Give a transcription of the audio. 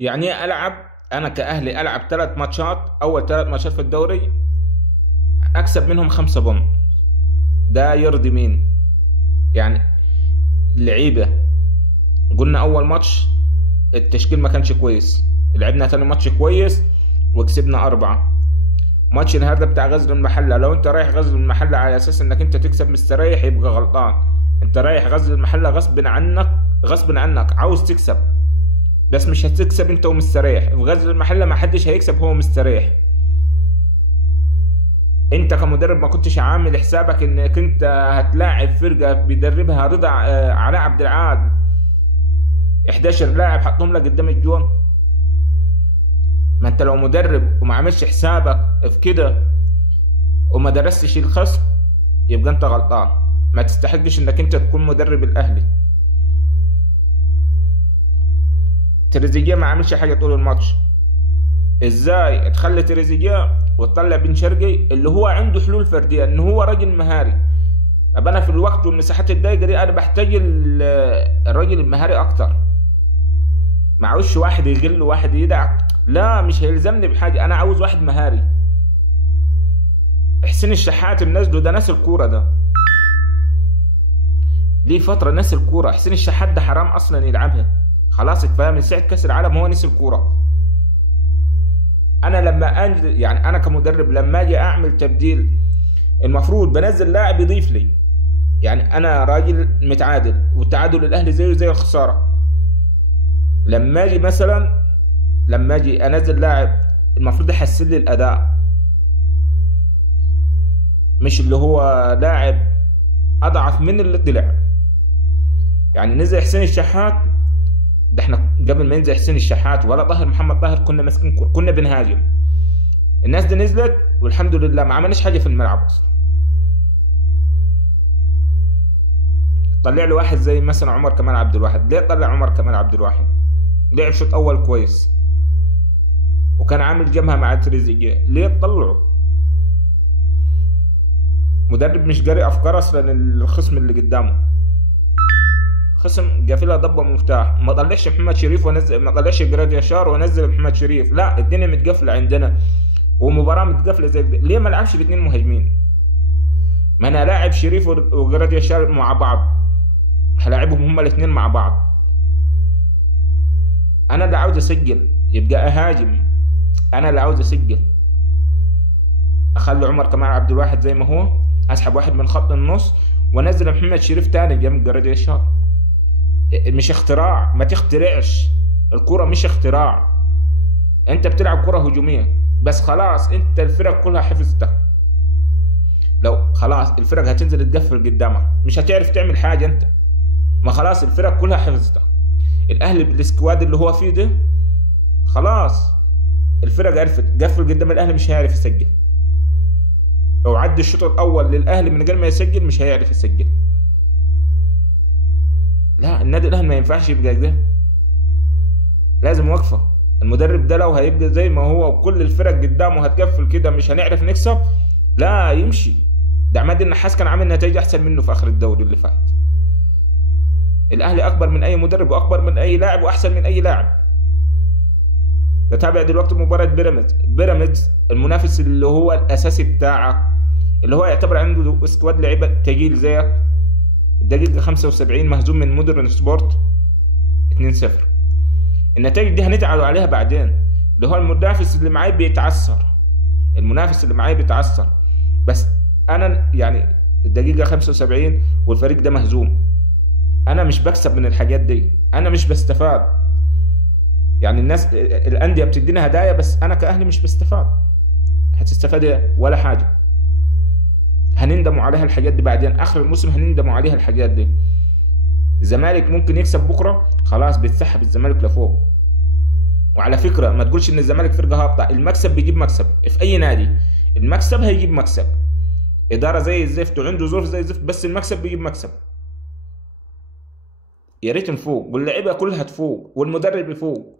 يعني ايه العب؟ انا كاهلي العب 3 ماتشات، اول 3 ماتشات في الدوري اكسب منهم 5 بونت. ده يرضي مين؟ يعني اللعيبه، قلنا اول ماتش التشكيل ما كانش كويس، لعبنا تاني ماتش كويس وكسبنا 4. ماتش النهارده بتاع غزل المحله، لو انت رايح غزل المحله على اساس انك انت تكسب مستريح يبقى غلطان. انت رايح غزل المحله غصب عنك، غصب عنك عاوز تكسب، بس مش هتكسب انت ومستريح. في غزل المحله ما حدش هيكسب هو مستريح. انت كمدرب ما كنتش عامل حسابك انك انت هتلاعب فرقه بيدربها رضا علاء عبد العال، 11 لاعب حطهم لك قدام الجون. ما انت لو مدرب وما عملش حسابك في كده وما درستش الخصم يبقى انت غلطان، ما تستحقش انك انت تكون مدرب الاهلي. تريزيجيه ما عملش حاجه طول الماتش. ازاي تخلي تريزيجيه وتطلع بن شرقي اللي هو عنده حلول فرديه، ان هو راجل مهاري؟ طب انا في الوقت والمساحات الضيقه دي انا بحتاج الراجل المهاري اكتر. معوش واحد يغل واحد يدع، لا مش هيلزمني بحاجه، انا عاوز واحد مهاري. حسين الشحات منزله ده ناس الكوره، ده ليه فتره ناس الكوره. حسين الشحات ده حرام اصلا يلعبها، خلاص كفايه من ساعه كاس العالم هو نسي الكوره. انا لما يعني انا كمدرب لما اجي اعمل تبديل المفروض بنزل لاعب يضيف لي. يعني انا راجل متعادل والتعادل الاهلي زيه زي الخساره. لما اجي مثلا لما اجي انزل لاعب المفروض يحسن لي الاداء، مش اللي هو لاعب اضعف من اللي طلع. يعني نزل حسين الشحات، ده احنا قبل ما ينزل حسين الشحات ولا طاهر محمد طاهر كنا ماسكين كوره، كنا بنهاجم. الناس دي نزلت والحمد لله ما عملناش حاجه في الملعب اصلا. طلع له واحد زي مثلا عمر كمال عبد الواحد، ليه طلع عمر كمال عبد الواحد؟ لعب شوط اول كويس وكان عامل جبهه مع تريزيجيه، ليه تطلعه؟ مدرب مش قاري افكار اصلا الخصم اللي قدامه. خصم قافلها ضبه مفتاح، ما طلعش محمد شريف ونزل، ما طلعش جراديشار ونزل محمد شريف، لا الدنيا متقفله عندنا ومباراه متقفله زي كده. ليه ما لعبش باثنين مهاجمين؟ ما انا لاعب شريف وجراديشار مع بعض، هلاعبهم هما الاثنين مع بعض. انا اللي عاوز اسجل يبقى اهاجم، انا اللي عاوز اسجل. اخلي عمر كمال عبد الواحد زي ما هو، اسحب واحد من خط النص وانزل محمد شريف تاني جنب جراديشار. مش اختراع، ما تخترعش. الكرة مش اختراع، انت بتلعب كرة هجومية بس خلاص انت الفرق كلها حفظتها. لو خلاص الفرق هتنزل تقفل قدامك مش هتعرف تعمل حاجة انت، ما خلاص الفرق كلها حفظتها. الاهلي بالسكواد اللي هو فيه ده خلاص الفرق عرفت قفل قدام الاهلي مش هيعرف يسجل. لو عدى الشوط الاول للاهلي من غير ما يسجل مش هيعرف يسجل. لا النادي الاهلي ما ينفعش يبقى كده، لازم وقفه. المدرب ده لو هيبقى زي ما هو وكل الفرق قدامه هتقفل كده مش هنعرف نكسب، لا يمشي. ده عماد النحاس كان عامل نتائج احسن منه في اخر الدوري اللي فات. الاهلي اكبر من اي مدرب واكبر من اي لاعب واحسن من اي لاعب. بتابع دلوقتي مباراة بيراميدز المنافس اللي هو الاساسي بتاعك، اللي هو يعتبر عنده سكواد لعيبه تقيل زيك، الدقيقة 75 مهزوم من مودرن سبورت 2-0. النتائج دي هنتعالوا عليها بعدين. اللي هو المنافس اللي معاي بيتعثر، المنافس اللي معاي بيتعثر، بس انا يعني الدقيقة 75 والفريق ده مهزوم، انا مش بكسب من الحاجات دي، انا مش بستفاد. يعني الناس الاندية بتدينا هدايا بس انا كاهلي مش بستفاد. هتستفاد ايه؟ ولا حاجة. هنندموا عليها الحاجات دي بعدين، اخر الموسم هنندموا عليها الحاجات دي. الزمالك ممكن يكسب بكره خلاص بيتسحب الزمالك لفوق. وعلى فكره ما تقولش ان الزمالك فرقه هابطه، المكسب بيجيب مكسب في اي نادي، المكسب هيجيب مكسب. اداره زي الزفت وعنده ظروف زي الزفت بس المكسب بيجيب مكسب. يا ريت نفوق واللعيبه كلها تفوق والمدرب يفوق.